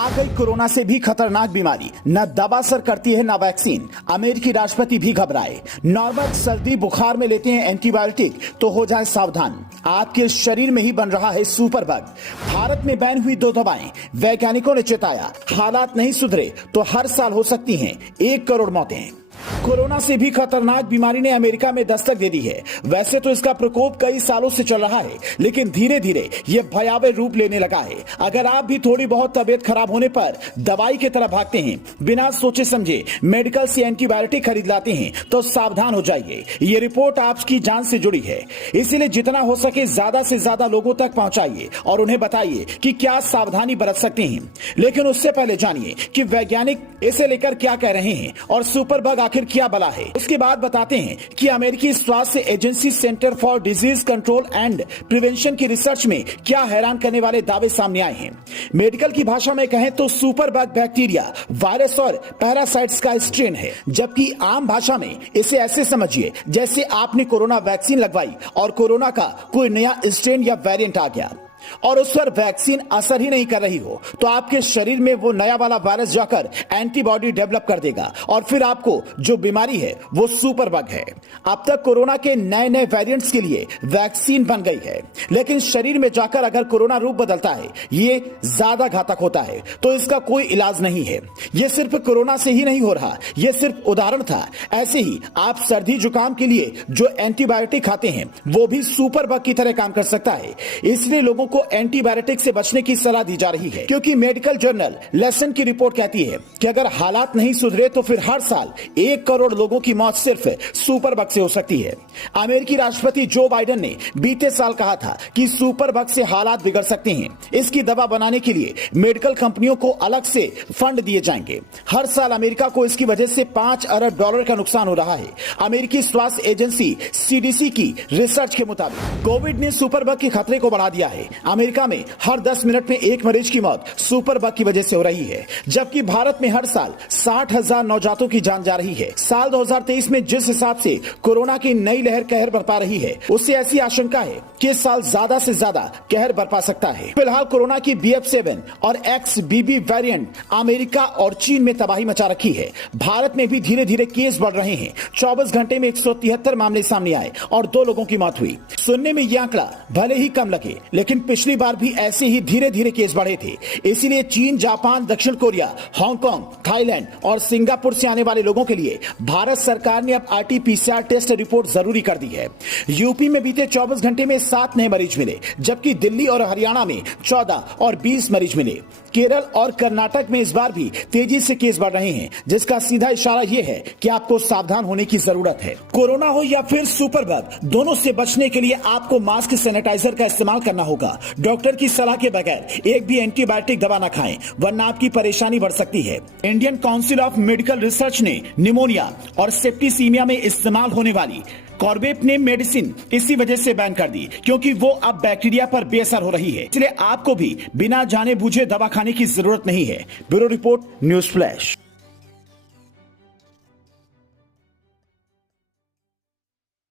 आ गई कोरोना से भी खतरनाक बीमारी, न दवा असर करती है न वैक्सीन। अमेरिकी राष्ट्रपति भी घबराए। नॉर्मल सर्दी बुखार में लेते हैं एंटीबायोटिक तो हो जाए सावधान, आपके शरीर में ही बन रहा है सुपर बग। भारत में बैन हुई 2 दवाएं, वैज्ञानिकों ने चेताया हालात नहीं सुधरे तो हर साल हो सकती हैं 1 करोड़ मौतें। कोरोना से भी खतरनाक बीमारी ने अमेरिका में दस्तक दे दी है। वैसे तो इसका प्रकोप कई सालों से चल रहा है, लेकिन धीरे धीरे यह भयावह रूप लेने लगा है। अगर आप भी थोड़ी बहुत तबीयत खराब होने पर दवाई की तरफ भागते हैं, बिना सोचे समझे मेडिकल से एंटीबायोटिक खरीद लाते हैं, तो सावधान हो जाइए। ये रिपोर्ट आपकी जान से जुड़ी है, इसीलिए जितना हो सके ज्यादा से ज्यादा लोगों तक पहुंचाइए और उन्हें बताइए कि क्या सावधानी बरत सकते हैं। लेकिन उससे पहले जानिए कि वैज्ञानिक इसे लेकर क्या कह रहे हैं और सुपर बग आखिर क्या बला है। उसके बाद बताते हैं कि अमेरिकी स्वास्थ्य agency centre for disease control and prevention की रिसर्च में क्या हैरान करने वाले दावे सामने आए हैं। मेडिकल की भाषा में कहें तो सुपर बग बैक्टीरिया, वायरस और पैरासाइट्स का स्ट्रेन है, जबकि आम भाषा में इसे ऐसे समझिए जैसे आपने कोरोना वैक्सीन लगवाई और कोरोना का कोई नया स्ट्रेन या वेरिएंट आ गया और उस पर वैक्सीन असर ही नहीं कर रही हो, तो आपके शरीर में वो नया वाला वायरस जाकर एंटीबॉडी डेवलप कर देगा और फिर आपको जो बीमारी है वो सुपर बग है। अब तक कोरोना के नए नए वेरिएंट्स के लिए वैक्सीन बन गई है, लेकिन शरीर में जाकर अगर कोरोना रूप बदलता है, ये ज्यादा घातक होता है, तो इसका कोई इलाज नहीं है। ये सिर्फ कोरोना से ही नहीं हो रहा, ये सिर्फ उदाहरण था। ऐसे ही आप सर्दी जुकाम के लिए जो एंटीबायोटिक खाते हैं वो भी सुपर बग की तरह काम कर सकता है। इसलिए लोगों को एंटीबायोटिक से बचने की सलाह दी जा रही है, क्योंकि मेडिकल जर्नल लेसन की रिपोर्ट कहती है कि अगर हालात नहीं सुधरे तो फिर हर साल 1 करोड़ लोगों की मौत सिर्फ सुपर बग से हो सकती है। अमेरिकी राष्ट्रपति जो बाइडेन ने बीते साल कहा था कि सुपर बग से हालात बिगड़ सकते हैं। इसकी दवा बनाने के लिए मेडिकल कंपनियों को अलग से फंड दिए जाएंगे। हर साल अमेरिका को इसकी वजह से $5 अरब का नुकसान हो रहा है। अमेरिकी स्वास्थ्य एजेंसी CDC की रिसर्च के मुताबिक कोविड ने सुपर बग के खतरे को बढ़ा दिया है। अमेरिका में हर 10 मिनट में एक मरीज की मौत सुपर बग की वजह से हो रही है, जबकि भारत में हर साल 60,000 नवजातों की जान जा रही है। साल 2023 में जिस हिसाब से कोरोना की नई लहर कहर बरपा रही है, उससे ऐसी आशंका है कि इस साल ज्यादा से ज्यादा कहर बरपा सकता है। फिलहाल कोरोना की BF7 और XBB वेरिएंट अमेरिका और चीन में तबाही मचा रखी है। भारत में भी धीरे धीरे केस बढ़ रहे हैं। 24 घंटे में 173 मामले सामने आए और 2 लोगों की मौत हुई। सुनने में यह आंकड़ा भले ही कम लगे, लेकिन पिछली बार भी ऐसे ही धीरे धीरे केस बढ़े थे। इसीलिए चीन, जापान, दक्षिण कोरिया, हांगकांग, थाईलैंड और सिंगापुर से आने वाले लोगों के लिए भारत सरकार ने अब RT-PCR टेस्ट रिपोर्ट जरूरी कर दी है। यूपी में बीते 24 घंटे में 7 नए मरीज मिले, जबकि दिल्ली और हरियाणा में 14 और 20 मरीज मिले। केरल और कर्नाटक में इस बार भी तेजी से केस बढ़ रहे हैं, जिसका सीधा इशारा यह है कि आपको सावधान होने की जरूरत है। कोरोना हो या फिर सुपर बग, दोनों से बचने के लिए आपको मास्क, सैनिटाइजर का इस्तेमाल करना होगा। डॉक्टर की सलाह के बगैर एक भी एंटीबायोटिक दवा न खाएं, वरना आपकी परेशानी बढ़ सकती है। Indian council of medical research ने निमोनिया और सेप्टिसीमिया में इस्तेमाल होने वाली कॉर्बेप मेडिसिन इसी वजह से बैन कर दी, क्योंकि वो अब बैक्टीरिया पर बेअसर हो रही है। इसलिए आपको भी बिना जाने बूझे दवा खाने की जरूरत नहीं है। Bureau report, news flash.